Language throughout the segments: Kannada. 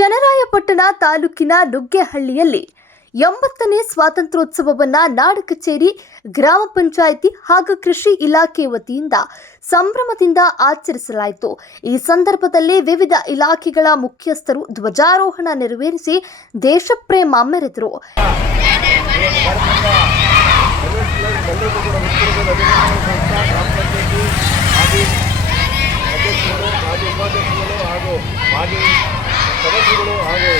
ಚನ್ನರಾಯಪಟ್ಟಣ ತಾಲೂಕಿನ ನುಗ್ಗೇಹಳ್ಳಿಯಲ್ಲಿ 80ನೇ ಸ್ವಾತಂತ್ರ್ಯೋತ್ಸವವನ್ನು ನಾಡ ಕಚೇರಿ, ಗ್ರಾಮ ಪಂಚಾಯಿತಿ ಹಾಗೂ ಕೃಷಿ ಇಲಾಖೆ ವತಿಯಿಂದ ಸಂಭ್ರಮದಿಂದ ಆಚರಿಸಲಾಯಿತು. ಈ ಸಂದರ್ಭದಲ್ಲಿ ವಿವಿಧ ಇಲಾಖೆಗಳ ಮುಖ್ಯಸ್ಥರು ಧ್ವಜಾರೋಹಣ ನೆರವೇರಿಸಿ ದೇಶಪ್ರೇಮ ಮೆರೆದರು. ಸದಸ್ಯರುಗಳು ಹಾಗೂ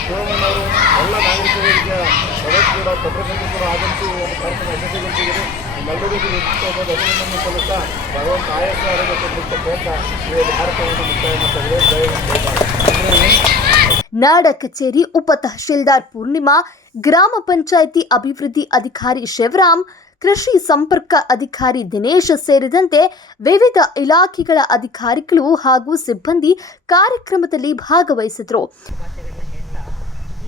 ಶಿವಮಣ್ಣವರು ಎಲ್ಲ ನಾಗರಿಕರಿಗೆ ಸದಸ್ಯರು ಕೂಡ ಪತ್ರಕರ್ತರು ಆಗಮಿಸಿ ಒಂದು ಕಾರ್ಯಕ್ರಮ ಯಶಸ್ವಿಗೊಳಿಸಿದರು. ನಿಮ್ಮೆಲ್ಲರಿಗೂ ಹುಟ್ಟುಹಬ್ಬದ ಅಭಿನಂದನೆ ಸಲ್ಲಿಸುತ್ತಾ ಭಗವಂತ ಆಯಸ್ಸು ಆರೋಗ್ಯ ಕೊಡಲಿಕ್ಕೆ ಪ್ರಯತ್ನ ಈ ಕಾರ್ಯಕ್ರಮವನ್ನು ಮುಕ್ತಾಯ ಮಾಡ್ತಾರೆ. ನಾಡ ಕಚೇರಿ ಉಪ ತಹಶೀಲ್ದಾರ್ ಪೂರ್ಣಿಮಾ, ಗ್ರಾಮ ಪಂಚಾಯಿತಿ ಅಭಿವೃದ್ಧಿ ಅಧಿಕಾರಿ ಶಿವರಾಮ್, ಕೃಷಿ ಸಂಪರ್ಕ ಅಧಿಕಾರಿ ದಿನೇಶ್ ಸೇರಿದಂತೆ ವಿವಿಧ ಇಲಾಖೆಗಳ ಅಧಿಕಾರಿಗಳು ಹಾಗೂ ಸಿಬ್ಬಂದಿ ಕಾರ್ಯಕ್ರಮದಲ್ಲಿ ಭಾಗವಹಿಸಿದರು.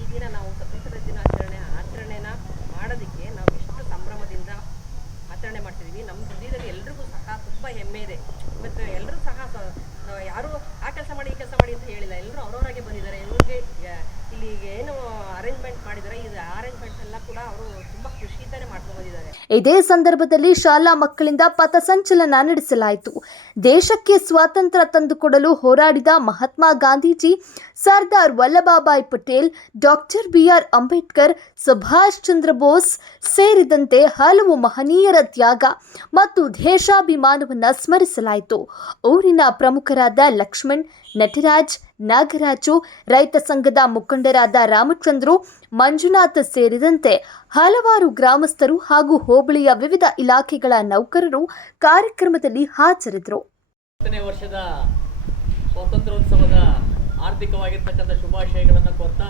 ಈ ದಿನ ನಾವು ಸ್ವತಂತ್ರ ದಿನಾಚರಣೆನ ಮಾಡೋದಕ್ಕೆ ನಾವು ಎಷ್ಟು ಸಂಭ್ರಮದಿಂದ ಆಚರಣೆ ಮಾಡ್ತಿದ್ದೀವಿ. ನಮ್ಮ ಹೃದಯದಲ್ಲಿ ಎಲ್ರಿಗೂ ಸಹ ತುಂಬ ಹೆಮ್ಮೆ ಇದೆ. ಮತ್ತು ಎಲ್ಲರೂ ಸಹ ಯಾರು ಆ ಕೆಲಸ ಮಾಡಿ ಈ ಕೆಲಸ ಮಾಡಿ ಅಂತ ಹೇಳಿಲ್ಲ, ಎಲ್ಲರೂ ಅವರವರಾಗೆ ಬಂದಿದ್ದಾರೆ. ಇವ್ರಿಗೆ ಇಲ್ಲಿಗೆ ಏನು ಅರೇಂಜ್ಮೆಂಟ್ ಮಾಡಿದ್ದಾರೆ, ಇದು ಅರೇಂಜ್ಮೆಂಟ್ ಎಲ್ಲ ಕೂಡ ಅವರು ತುಂಬ ಖುಷಿಯಿಂದಲೇ ಮಾಡ್ಕೊಂಡು ಬಂದಿದ್ದಾರೆ. ಇದೇ ಸಂದರ್ಭದಲ್ಲಿ ಶಾಲಾ ಮಕ್ಕಳಿಂದ ಪಥಸಂಚಲನ ನಡೆಸಲಾಯಿತು. ದೇಶಕ್ಕೆ ಸ್ವಾತಂತ್ರ್ಯ ತಂದುಕೊಡಲು ಹೋರಾಡಿದ ಮಹಾತ್ಮ ಗಾಂಧೀಜಿ, ಸರ್ದಾರ್ ವಲ್ಲಭಭಾಯಿ ಪಟೇಲ್, ಡಾಕ್ಟರ್ BR ಅಂಬೇಡ್ಕರ್, ಸುಭಾಷ್ ಚಂದ್ರ ಬೋಸ್ ಸೇರಿದಂತೆ ಹಲವು ಮಹನೀಯರ ತ್ಯಾಗ ಮತ್ತು ದೇಶಾಭಿಮಾನವನ್ನು ಸ್ಮರಿಸಲಾಯಿತು. ಊರಿನ ಪ್ರಮುಖರಾದ ಲಕ್ಷ್ಮಣ್, ನಟರಾಜ್, ನಾಗರಾಜು, ರೈತ ಸಂಘದ ಮುಖಂಡರಾದ ರಾಮಚಂದ್ರು, ಮಂಜುನಾಥ್ ಸೇರಿದಂತೆ ಹಲವಾರು ಗ್ರಾಮಸ್ಥರು ಹಾಗೂ ಹೋಬಳಿಯ ವಿವಿಧ ಇಲಾಖೆಗಳ ನೌಕರರು ಕಾರ್ಯಕ್ರಮದಲ್ಲಿ ಹಾಜರಿದ್ದರು. 10ನೇ ವರ್ಷದ ಸ್ವಾತಂತ್ರ್ಯೋತ್ಸವದ ಆರ್ಥಿಕವಾಗಿರ್ತಕ್ಕಂಥ ಶುಭಾಶಯಗಳನ್ನು ಕೋರ್ತಾ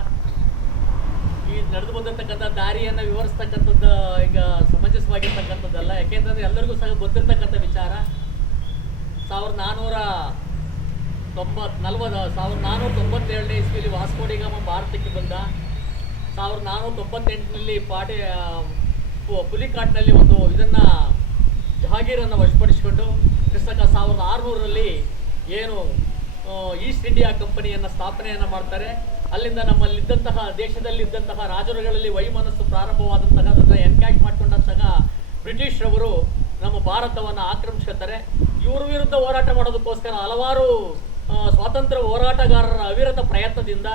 ಈ ನಡೆದು ಬಂದಿರತಕ್ಕಂಥ ದಾರಿಯನ್ನು ವಿವರಿಸ್ತಕ್ಕಂಥದ್ದು ಈಗ ಸಮಂಜಸವಾಗಿರ್ತಕ್ಕಂಥದ್ದಲ್ಲ. ಯಾಕೆಂತಂದರೆ ಎಲ್ಲರಿಗೂ ಸಹ ಗೊತ್ತಿರ್ತಕ್ಕಂಥ ವಿಚಾರ. 1497ನೇ ಇಸ್ವಿಯಲ್ಲಿ ವಾಸ್ಕೋ ಡಿ ಗಾಮ ಭಾರತಕ್ಕೆ ಬಂದ. 1498ನಲ್ಲಿ ಪುಲಿಕಾಟ್ನಲ್ಲಿ ಒಂದು ಇದನ್ನು ಜಹಾಗೀರನ್ನು ವಶಪಡಿಸಿಕೊಂಡು ಕ್ರಿಸ್ತಕ 1600ರಲ್ಲಿ ಏನು ಈಸ್ಟ್ ಇಂಡಿಯಾ ಕಂಪನಿಯನ್ನು ಸ್ಥಾಪನೆಯನ್ನು ಮಾಡ್ತಾರೆ. ಅಲ್ಲಿಂದ ನಮ್ಮಲ್ಲಿದ್ದಂತಹ ದೇಶದಲ್ಲಿದ್ದಂತಹ ರಾಜರುಗಳಲ್ಲಿ ವೈಮನಸ್ಸು ಪ್ರಾರಂಭವಾದಂತಹ ಅದನ್ನು ಎನ್ಕ್ಯಾಶ್ ಮಾಡಿಕೊಂಡಂತಹ ಬ್ರಿಟಿಷರವರು ನಮ್ಮ ಭಾರತವನ್ನು ಆಕ್ರಮಿಸ್ಕೊತಾರೆ. ಇವ್ರ ವಿರುದ್ಧ ಹೋರಾಟ ಮಾಡೋದಕ್ಕೋಸ್ಕರ ಹಲವಾರು ಸ್ವಾತಂತ್ರ್ಯ ಹೋರಾಟಗಾರರ ಅವಿರತ ಪ್ರಯತ್ನದಿಂದ